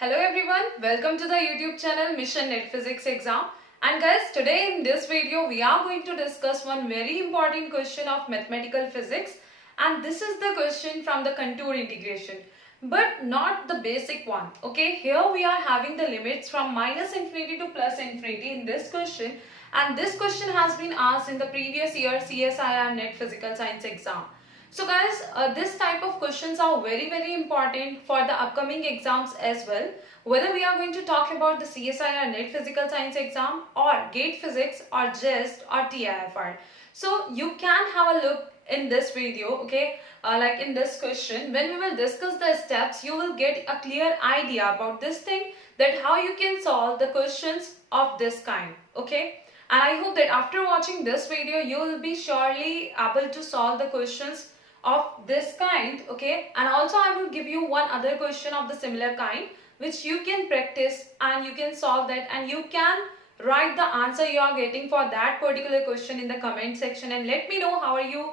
Hello everyone, welcome to the YouTube channel Mission Net Physics Exam. And guys, today in this video we are going to discuss one very important question of mathematical physics, and this is the question from the contour integration, but not the basic one. Okay, here we are having the limits from minus infinity to plus infinity in this question, and this question has been asked in the previous year CSIR Net Physical Science exam. So guys, this type of questions are very important for the upcoming exams as well. Whether we are going to talk about the CSIR Net Physical Science exam or GATE Physics or GEST or TIFR. So you can have a look in this video, okay, like in this question. When we will discuss the steps, you will get a clear idea about this thing, that how you can solve the questions of this kind, okay. And I hope that after watching this video, you will be surely able to solve the questions of this kind, okay. And also I will give you one other question of the similar kind which you can practice and you can solve that, and you can write the answer you are getting for that particular question in the comment section, and let me know how are you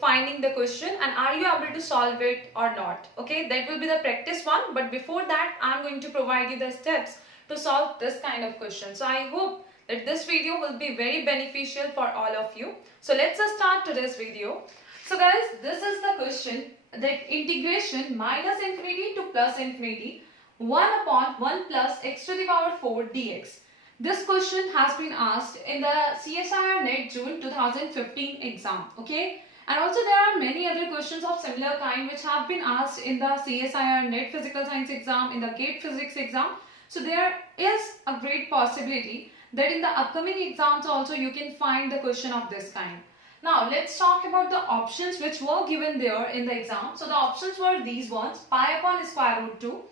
finding the question and are you able to solve it or not, okay. That will be the practice one, but before that I am going to provide you the steps to solve this kind of question. So I hope that this video will be very beneficial for all of you. So let's start today's video. So guys, this is the question, that integration minus infinity to plus infinity 1 upon 1 plus x to the power 4 dx. This question has been asked in the CSIR Net June 2015 exam, okay. And also there are many other questions of similar kind which have been asked in the CSIR Net Physical Science exam, in the GATE Physics exam. So there is a great possibility that in the upcoming exams also you can find the question of this kind. Now let's talk about the options which were given there in the exam. So the options were these ones: pi upon square root 2,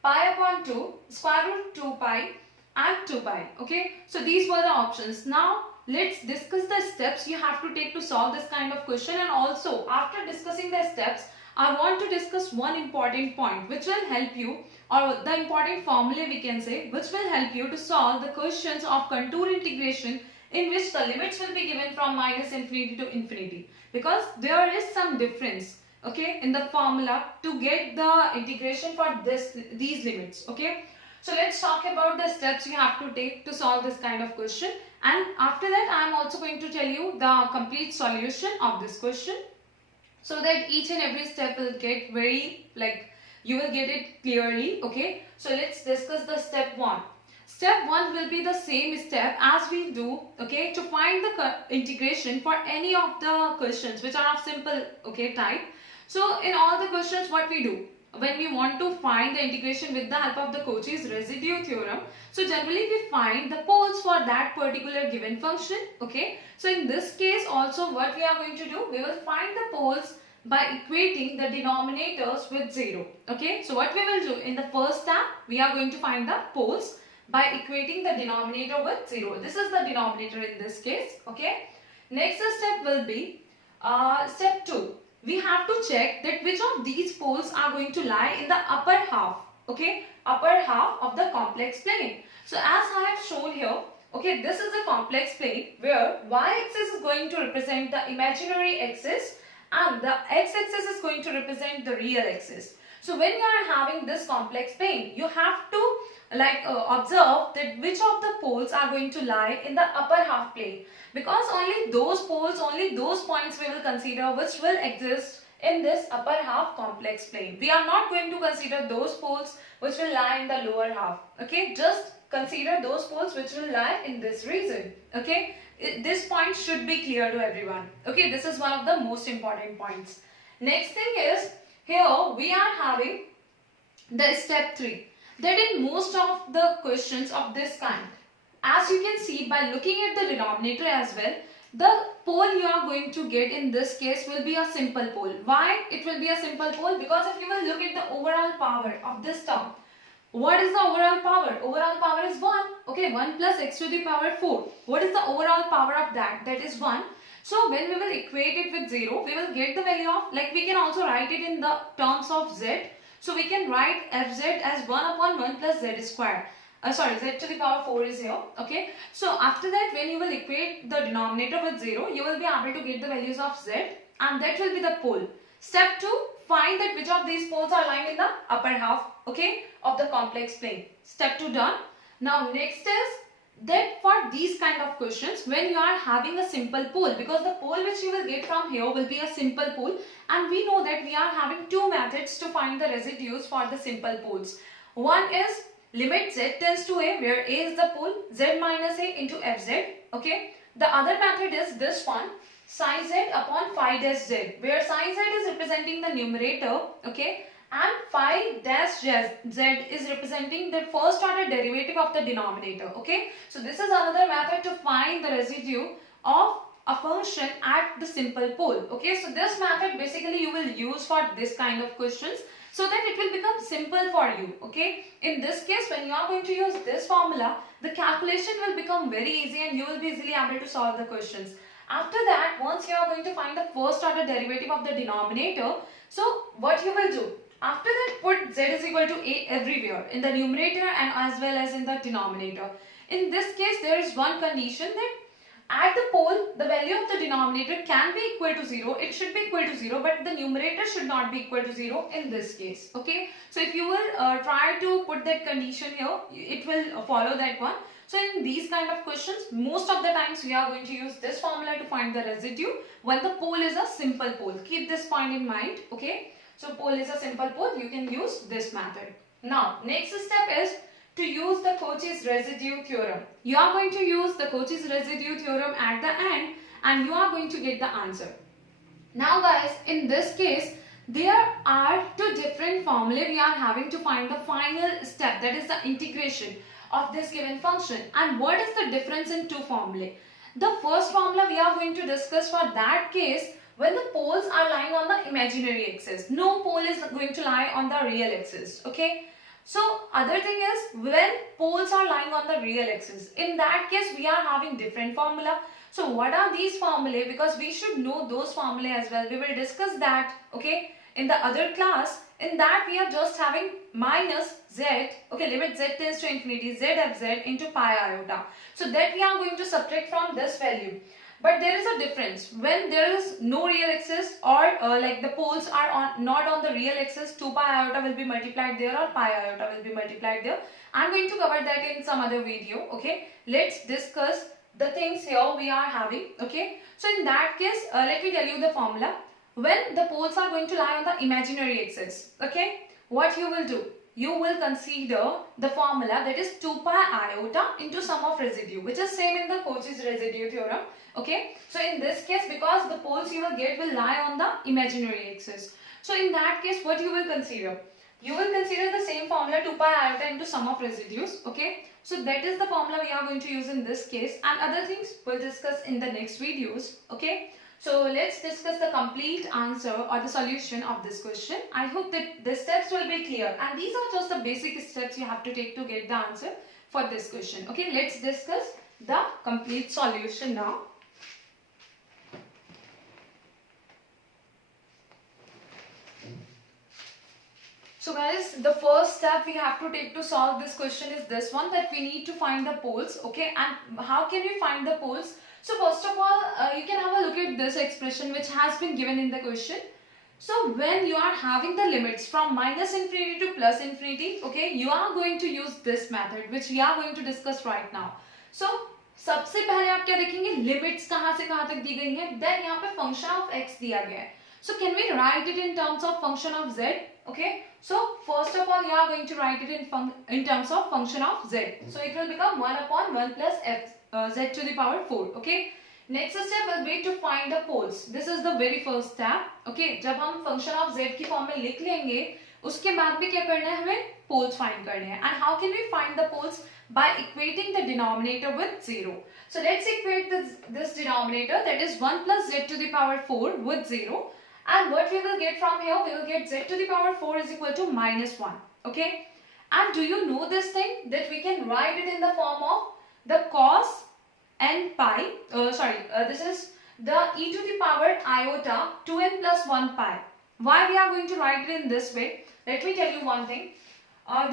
pi upon 2, square root 2 pi and 2 pi. Okay, so these were the options. Now let's discuss the steps you have to take to solve this kind of question, and also after discussing the steps I want to discuss one important point which will help you, or the important formula we can say, which will help you to solve the questions of contour integration in which the limits will be given from minus infinity to infinity, because there is some difference, okay, in the formula to get the integration for these limits, okay. So let's talk about the steps you have to take to solve this kind of question, and after that I am also going to tell you the complete solution of this question, so that each and every step will get very, you will get it clearly, okay. So let's discuss the step 1. Step 1 will be the same step as we do, okay, to find the integration for any of the questions which are of simple, okay, type. So in all the questions, what we do when we want to find the integration with the help of the Cauchy's residue theorem, so generally we find the poles for that particular given function, okay. So in this case also what we are going to do, we will find the poles by equating the denominators with 0, okay. So what we will do in the first step, we are going to find the poles by equating the denominator with 0. This is the denominator in this case, okay. Next step will be step 2. We have to check that which of these poles are going to lie in the upper half, okay, upper half of the complex plane. So as I have shown here, okay, this is a complex plane where y-axis is going to represent the imaginary axis and the x-axis is going to represent the real axis. So when you are having this complex plane, you have to observe that which of the poles are going to lie in the upper half plane, because only those poles, only those points we will consider which will exist in this upper half complex plane. We are not going to consider those poles which will lie in the lower half, okay. Just consider those poles which will lie in this region, okay. This point should be clear to everyone, okay. This is one of the most important points. Next thing is, here we are having the step 3. That in most of the questions of this kind, as you can see by looking at the denominator as well, the pole you are going to get in this case will be a simple pole. Why it will be a simple pole? Because if you will look at the overall power of this term, what is the overall power? Overall power is 1, okay, 1 plus x to the power 4. What is the overall power of that? That is 1. So when we will equate it with 0, we will get the value of, we can also write it in the terms of z. So we can write fz as 1 upon 1 plus z square. Z to the power 4 is here, okay. So after that, when you will equate the denominator with 0, you will be able to get the values of z, and that will be the pole. Step 2, find that which of these poles are lying in the upper half, okay, of the complex plane. Step 2 done. Now next is that for these kind of questions, when you are having a simple pole, because the pole which you will get from here will be a simple pole, and we know that we are having two methods to find the residues for the simple poles. One is limit z tends to a, where a is the pole, z minus a into fz, okay. The other method is this one, psi z upon phi dash z, where psi z is representing the numerator, okay, and phi dash z is representing the first order derivative of the denominator, okay. So this is another method to find the residue of a function at the simple pole, okay. So this method basically you will use for this kind of questions, so that it will become simple for you, okay. In this case, when you are going to use this formula, the calculation will become very easy and you will be easily able to solve the questions. After that, once you are going to find the first order derivative of the denominator, so what you will do? After that, put z is equal to a everywhere, in the numerator and as well as in the denominator. In this case, there is one condition that at the pole, the value of the denominator can be equal to 0. It should be equal to 0, but the numerator should not be equal to 0 in this case, okay. So if you will try to put that condition here, it will follow that one. So in these kind of questions, most of the times we are going to use this formula to find the residue when the pole is a simple pole. Keep this point in mind, okay. So pole is a simple pole, you can use this method. Now next step is to use the Cauchy's residue theorem. You are going to use the Cauchy's residue theorem at the end and you are going to get the answer. Now guys, in this case, there are two different formulae we are having to find the final step, that is the integration of this given function. And what is the difference in two formulae? The first formula we are going to discuss for that case, when the poles are lying on the imaginary axis. No pole is going to lie on the real axis, okay. So other thing is when poles are lying on the real axis, in that case we are having different formula. So what are these formulae? Because we should know those formulae as well. We will discuss that, okay, in the other class. In that we are just having minus z, okay, limit z tends to infinity, z fz into pi iota. So that we are going to subtract from this value. But there is a difference when there is no real axis or like the poles are not on the real axis. 2 pi iota will be multiplied there or pi iota will be multiplied there. I am going to cover that in some other video, okay. Let's discuss the things here we are having, okay. So in that case, let me tell you the formula. When the poles are going to lie on the imaginary axis, okay, what you will do? You will consider the formula, that is 2 pi iota into sum of residue, which is same in the Cauchy's residue theorem, okay. So in this case, because the poles you will get will lie on the imaginary axis, so in that case what you will consider? You will consider the same formula 2 pi iota into sum of residues, okay. So that is the formula we are going to use in this case, and other things we'll discuss in the next videos, okay. So let's discuss the complete answer or the solution of this question. I hope that the steps will be clear, and these are just the basic steps you have to take to get the answer for this question. Okay, let's discuss the complete solution now. So guys, the first step we have to take to solve this question is this one, that we need to find the poles, okay. And how can we find the poles? So first of all, you can have a look at this expression which has been given in the question. So when you are having the limits from minus infinity to plus infinity, okay, you are going to use this method which we are going to discuss right now. So सबसे पहले आप क्या देखेंगे, limits कहाँ से कहाँ तक दी गई हैं, देन यहाँ पे फंक्शन ऑफ x दिया गया है. So can we write it in terms of function of z? Okay, so first of all you are going to write it in terms of function of z. So it will become 1 upon 1 plus f z to the power 4. Okay, next step will be to find the poles. This is the very first step. Okay, जब हम function of z की form में लिख लेंगे, उसके बाद भी क्या करना है, हमें poles find करने हैं. And how can we find the poles? By equating the denominator with 0. So let's equate this denominator, that is 1 plus z to the power 4 with 0. And what we will get from here, we will get z to the power 4 is equal to minus 1. Okay. And do you know this thing, that we can write it in the form of the cos n pi, this is the e to the power iota 2n plus 1 pi. Why we are going to write it in this way? Let me tell you one thing.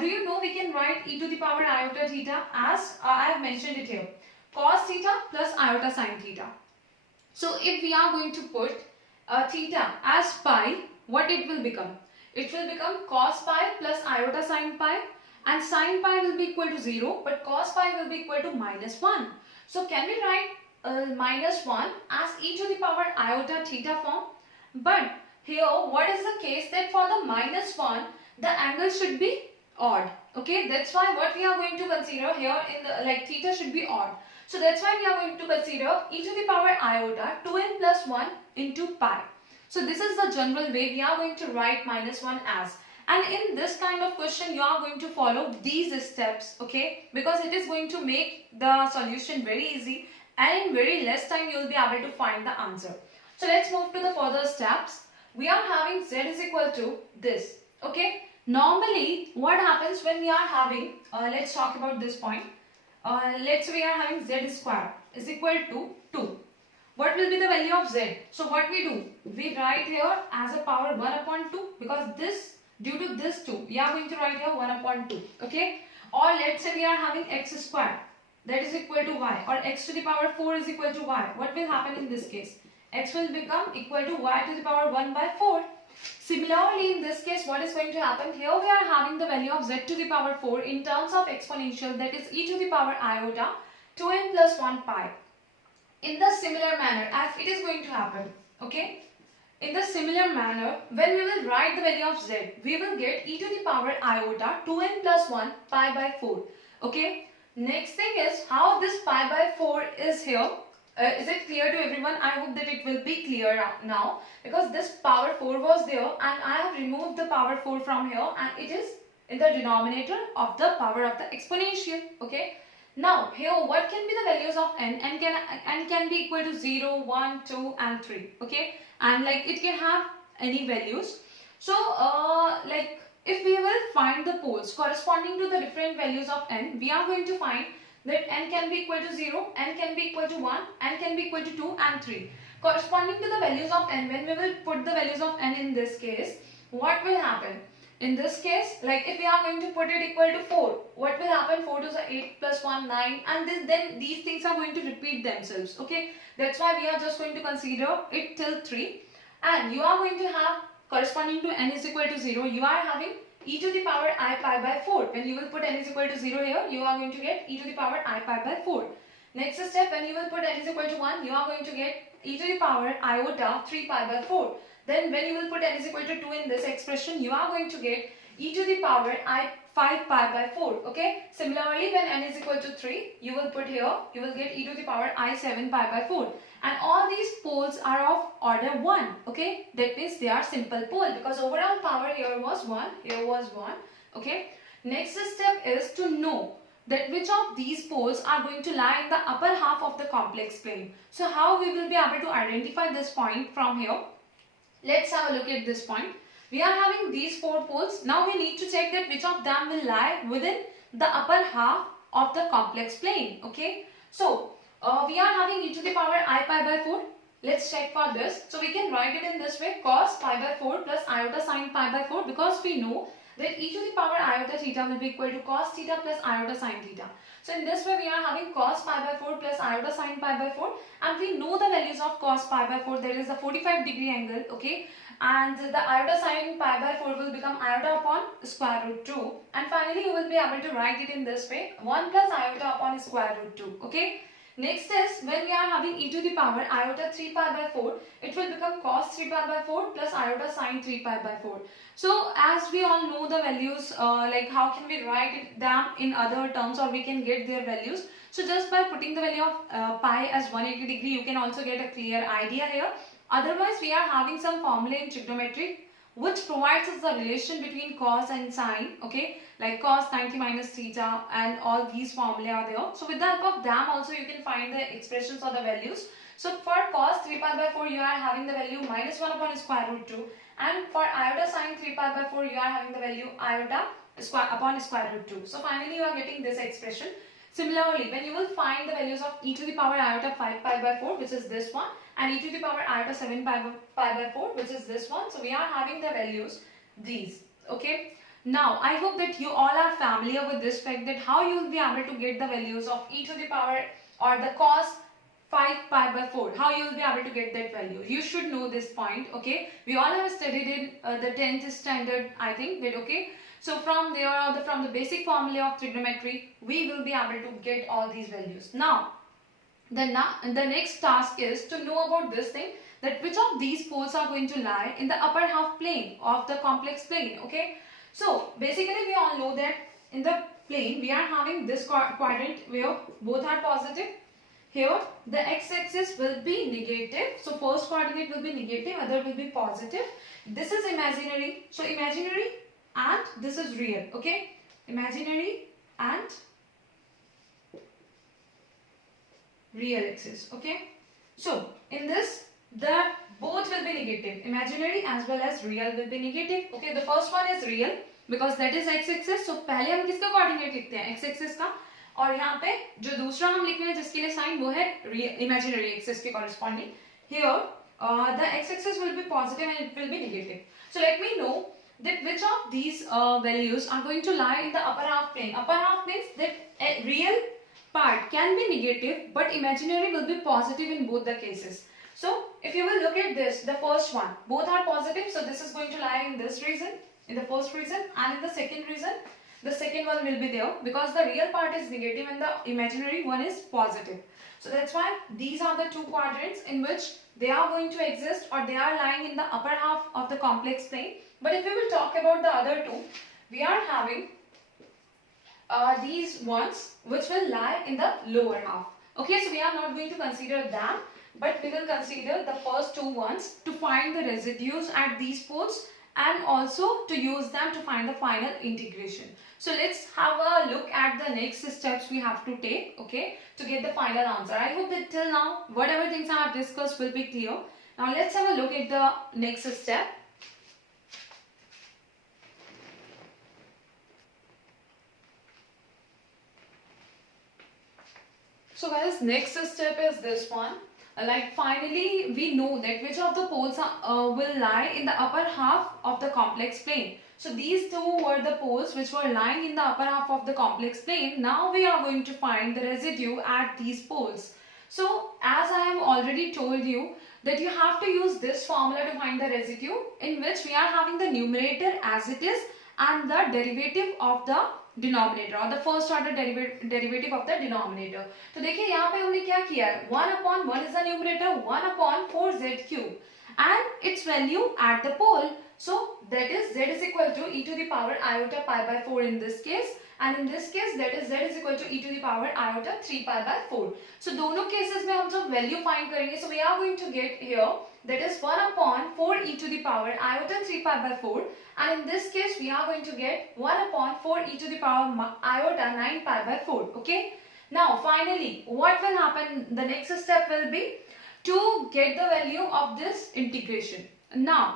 Do you know we can write e to the power iota theta as I have mentioned it here, cos theta plus iota sin theta. So if we are going to put theta as pi, what it will become? It will become cos pi plus iota sin pi, and sin pi will be equal to 0, but cos pi will be equal to minus 1. So can we write minus 1 as e to the power iota theta form? But here what is the case that for the minus 1 the angle should be odd. Okay, that's why what we are going to consider here in the theta should be odd. So that's why we are going to consider e to the power iota 2n plus 1 into pi. So this is the general way we are going to write minus 1 as. And in this kind of question you are going to follow these steps, okay, because it is going to make the solution very easy and in very less time you will be able to find the answer. So let's move to the further steps. We are having z is equal to this, okay. Normally what happens when we are having, let's talk about this point. Let's say we are having z square is equal to 2. What will be the value of z? So what we do? We write here as a power 1 upon 2, because this, due to this 2, we are going to write here 1 upon 2, okay. Or let's say we are having x square, that is equal to y, or x to the power 4 is equal to y. What will happen in this case? X will become equal to y to the power 1 by 4. Similarly, in this case, what is going to happen? Here we are having the value of z to the power 4 in terms of exponential, that is e to the power iota 2n plus 1 pi. In the similar manner as it is going to happen, okay. In the similar manner, when we will write the value of z, we will get e to the power iota 2n plus 1 pi by 4, okay. Next thing is how this pi by 4 is here. Is it clear to everyone? I hope that it will be clear now, because this power 4 was there and I have removed the power 4 from here and it is in the denominator of the power of the exponential, okay. Now here what can be the values of n? N can be equal to 0, 1, 2 and 3, okay, and it can have any values. So if we will find the poles corresponding to the different values of n, we are going to find that n can be equal to 0, n can be equal to 1, n can be equal to 2 and 3. Corresponding to the values of n, when we will put the values of n in this case, what will happen? In this case, if we are going to put it equal to 4, what will happen? 4 to the 8 plus 1, 9, and then these things are going to repeat themselves, okay. That's why we are just going to consider it till 3. And you are going to have, corresponding to n is equal to 0, you are having e to the power I pi by 4. When you will put n is equal to 0 here, you are going to get e to the power I pi by 4. Next step, when you will put n is equal to 1, you are going to get e to the power iota 3 pi by 4. Then when you will put n is equal to 2 in this expression, you are going to get e to the power I 5 pi by 4, okay. Similarly, when n is equal to 3, you will put here, you will get e to the power I 7 pi by 4. And all these poles are of order 1, okay. That means they are simple pole, because overall power here was 1, here was 1, okay. Next step is to know that which of these poles are going to lie in the upper half of the complex plane. So how we will be able to identify this point from here? Let's have a look at this point. We are having these 4 poles. Now we need to check that which of them will lie within the upper half of the complex plane, okay. So we are having e to the power I pi by 4. Let's check for this. So we can write it in this way, cos pi by 4 plus iota sin pi by 4, because we know that e to the power iota theta will be equal to cos theta plus iota sin theta. So in this way we are having cos pi by 4 plus iota sin pi by 4, and we know the values of cos pi by 4, that is the 45-degree angle, okay. And the iota sin pi by 4 will become iota upon square root 2, and finally you will be able to write it in this way, 1 plus iota upon square root 2, okay. Next is, when we are having e to the power iota 3 pi by 4, it will become cos 3 pi by 4 plus iota sin 3 pi by 4. So as we all know the values, how can we write them in other terms, or we can get their values. So just by putting the value of pi as 180 degree, you can also get a clear idea here. Otherwise, we are having some formula in trigonometry which provides us the relation between cos and sine, okay, like cos 90 minus theta, and all these formulae are there. So with the help of them also you can find the expressions or the values. So for cos 3 pi by 4 you are having the value minus 1 upon square root 2, and for iota sin 3 pi by 4 you are having the value iota upon square root 2. So finally you are getting this expression. Similarly, when you will find the values of e to the power iota 5 pi by 4, which is this one, and e to the power iota 7 pi by 4, which is this one. So we are having the values these, okay. Now I hope that you all are familiar with this fact, that how you will be able to get the values of e to the power or the cos 5 pi by 4. How you will be able to get that value? You should know this point, okay? We all have studied in the 10th standard, I think, that, okay? So from there, or from the basic formula of trigonometry, we will be able to get all these values. Now, the next task is to know about this thing, that which of these poles are going to lie in the upper half plane of the complex plane, okay? So basically we all know that in the plane we are having this quadrant where both are positive. Here the x-axis will be negative, so first coordinate will be negative, other will be positive. This is imaginary, so imaginary and this is real, okay? Imaginary and real axis, okay? So in this, the both will be negative, imaginary as well as real will be negative, okay? The first one is real because that is x-axis. So पहले हम किसका coordinate लिखते हैं? x-axis का, और यहाँ पे जो दूसरा हम लिख रहे हैं जिसके लिए साइन वो है imaginary axis के corresponding. Here the x-axis will be positive and it will be negative. So let me know that which of these values are going to lie in the upper half plane. Upper half means that a real part can be negative but imaginary will be positive in both the cases. So if you will look at this, the first one, both are positive, so this is going to lie in this region, in the first region, and in the second region, the second one will be there because the real part is negative and the imaginary one is positive. So that's why these are the two quadrants in which they are going to exist, or they are lying in the upper half of the complex plane. But if we will talk about the other two, we are having these ones which will lie in the lower half. Okay, so we are not going to consider them, but we will consider the first two ones to find the residues at these poles and also to use them to find the final integration. So let's have a look at the next steps we have to take, okay, to get the final answer. I hope that till now whatever things I have discussed will be clear. Now let's have a look at the next step. So guys, next step is this one. Like finally we know that which of the poles will lie in the upper half of the complex plane. So these two were the poles which were lying in the upper half of the complex plane. Now we are going to find the residue at these poles. So as I have already told you that you have to use this formula to find the residue, in which we are having the numerator as it is and the derivative of the denominator, or the first order derivative of the denominator. तो देखिए यहाँ पे हमने क्या किया है, 1/1 is the numerator, 1/4z cube and its value at the pole. So that is z is equal to e to the power iota pi by 4 in this case, and in this case that is z is equal to e to the power iota 3 pi by 4. So दोनों cases में हम जब value find करेंगे, so we are going to get here that is 1/4 e to the power iota 3 pi by 4, and in this case we are going to get 1/4 e to the power iota 9 pi by 4. Okay. Now finally what will happen, the next step will be to get the value of this integration. Now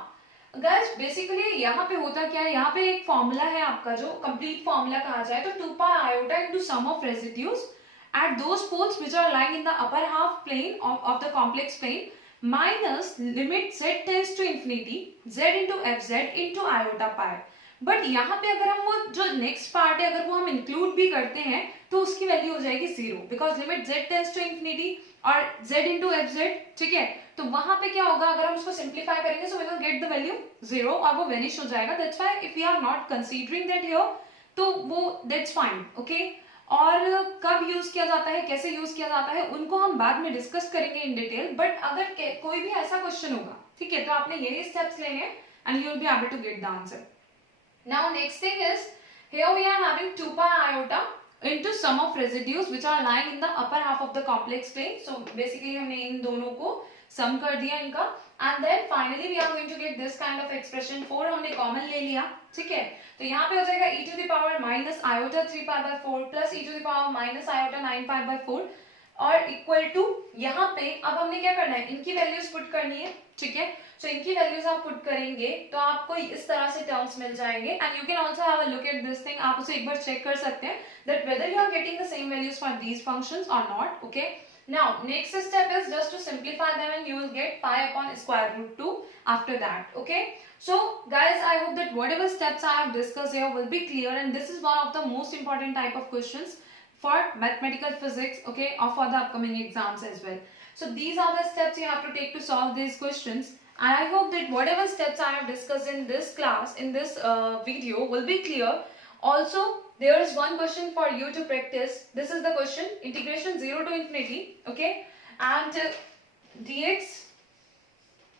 guys basically यहाँ पे होता क्या है, यहाँ पे एक formula है आपका जो कंप्लीट फॉर्मूला कहा जाए तो 2 pi iota into sum of residues at those poles which are lying in the upper half plane of the complex plane minus limit z tends to infinity z into fz into iota pi. But यहाँ पे अगर हम वो जो next part है अगर वो हम इंक्लूड भी करते हैं तो उसकी वैल्यू हो जाएगी 0 because limit z tends to infinity और z into fz, ठीक है, तो वहां पे क्या होगा अगर हम उसको सिंप्लीफाई करेंगे so we will get the value 0 और वो वेनिश हो जाएगा. That's why if we are not considering that here तो वो दैट्स फाइन. ओके, और कब यूज किया जाता है, कैसे यूज किया जाता है, उनको हम बाद में डिस्कस करेंगे इन डिटेल. बट अगर कोई भी ऐसा क्वेश्चन होगा, ठीक है, तो आपने यही स्टेप्स लेने हैं and you will be able to get the answer. Now next thing is here we are having 2 pi iota into sum of residues which are lying in the upper half of the complex plane. So basically हमने इन दोनों को sum कर दिया इनका, and then finally we are going to get this kind of expression. 4 हमने common ले लिया, ठीक है, तो यहाँ पे हो जाएगा e to the power minus iota 3 pi by 4 plus e to the power minus iota 9 pi by 4 और इक्वल टू यहाँ पे अब हमने क्या करना है, इनकी वैल्यूज पुट करनी है, ठीक है. सो इनकी वैल्यूज आप पुट करेंगे तो आपको इस तरह से टर्म्स मिल जाएंगे and you can also have a look at this thing. आप उसे एक बार चेक कर सकते हैं that whether you are getting the same values for these functions और not. Okay, now next step is just to simplify them and you will get pi upon square root 2 after that. Okay, so guys, I hope that whatever steps I have discussed here will be clear, and this is one of the most important type of questions for mathematical physics, okay, or for the upcoming exams as well. So these are the steps you have to take to solve these questions. And I hope that whatever steps I have discussed in this class, in this video will be clear. Also, there is one question for you to practice. This is the question, integration 0 to infinity, okay, and dx,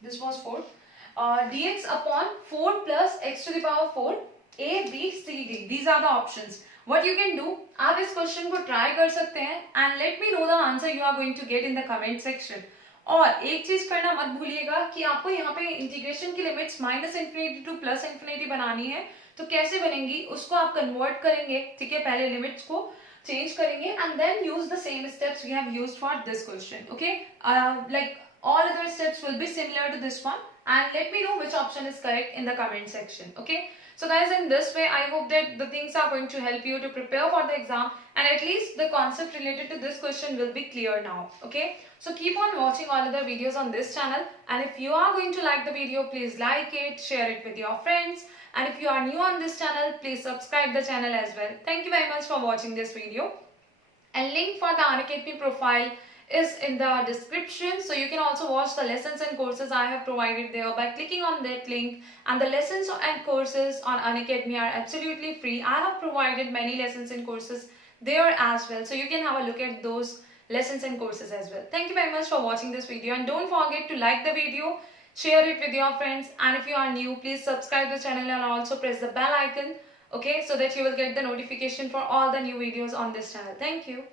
this was 4, dx upon 4 plus x to the power 4, a, b, c, d. These are the options. What you can do, आप इस question को try कर सकते हैं and let me know the answer you are going to get in the comment section. और एक चीज करना मत भूलिएगा कि आपको यहाँ पे इंटीग्रेशन की limits minus infinity two plus infinity बनानी है. तो कैसे बनेंगी उसको आप कन्वर्ट करेंगे, ठीक है, पहले लिमिट्स को चेंज करेंगे and then use the same steps we have used for this question. Okay, like all other steps will be similar to this one, and let me know which option is correct in the comment section. Okay, so guys, in this way I hope that the things are going to help you to prepare for the exam, and at least the concept related to this question will be clear now. Okay, so keep on watching all other videos on this channel, and if you are going to like the video, please like it, share it with your friends, and if you are new on this channel, please subscribe the channel as well. Thank you very much for watching this video, and link for the Unacademy profile is in the description, so you can also watch the lessons and courses I have provided there by clicking on that link. And the lessons and courses on Unacademy are absolutely free. I have provided many lessons and courses there as well, so you can have a look at those lessons and courses as well. Thank you very much for watching this video, and don't forget to like the video, share it with your friends, and if you are new, please subscribe the channel and also press the bell icon, okay, so that you will get the notification for all the new videos on this channel. Thank you.